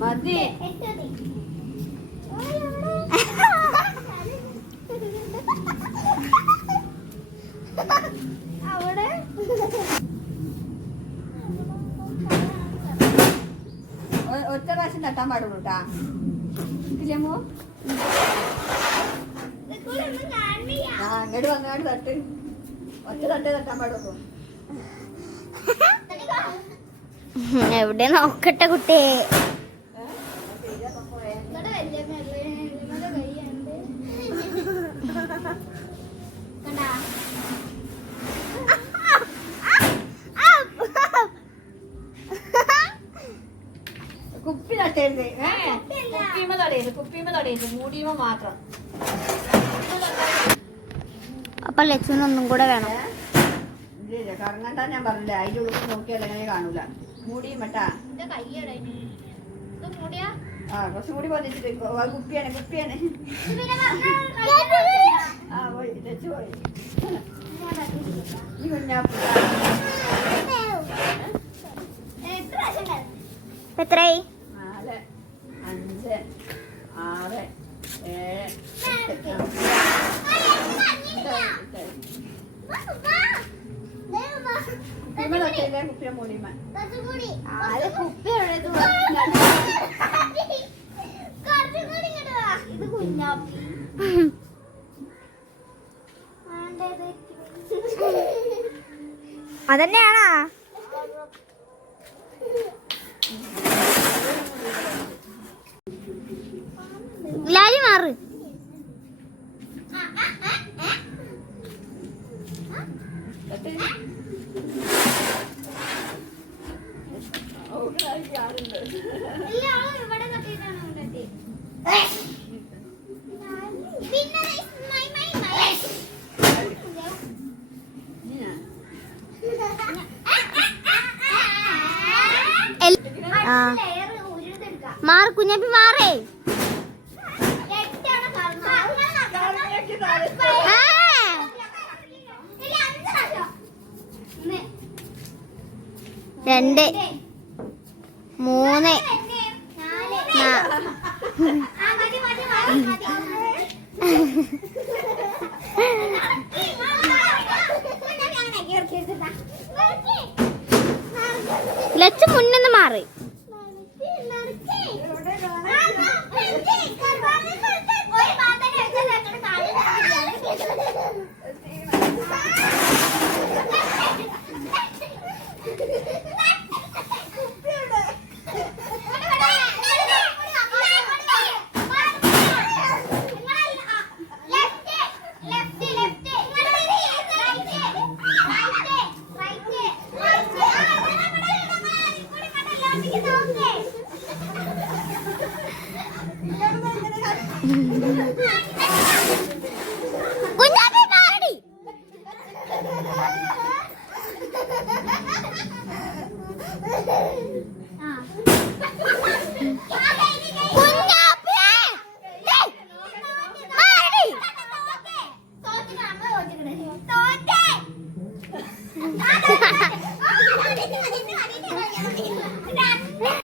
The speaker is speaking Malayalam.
മതി. അവിടെ ഒറ്റ പ്രാവശ്യം തട്ടാൻ പാടുള്ളൂ കേട്ടാ. ഇല്ലമ്മോ അങ്ങോട്ട് വന്നാണ്ട് തട്ട്. ഒറ്റ തട്ടേ തട്ടാൻ പാടുള്ളൂ. എവിടെ നോക്കട്ടെ കുട്ടിയെ. കുപ്പി തട്ടരുത്. കുപ്പിമ തടയരുത്. കുപ്പിമ തടയരുത്. മൂടിയുമ മാത്രം. അപ്പൊ ലക്ഷ്മണൊന്നും കൂടെ വേണം. ഇല്ല കറങ്ങണ്ടാ ഞാൻ പറഞ്ഞില്ല. അതിന്റെ ഉള്ളിൽ നോക്കിയാൽ എങ്ങനെ കാണൂല. മൂടിയും മട്ടാ. ആ കുറച്ചും കൂടി വന്നിട്ട് കുപ്പിയാണ് കുപ്പിയാണ്. ആ പോയി ലച്ചു പോയി. ഈ കുഞ്ഞാപ്പ എത്രയായി? 4 5 6 7 കുപ്പിയ മൂടിമ ഇത് കുഞ്ഞാപ്പി അതന്നെയാണോ? ലാലി മാറ്. മാറ് കുഞ്ഞാപ്പി മാറേ. രണ്ട് 3 ലച്ച് മുന്നിന്ന് മാറി.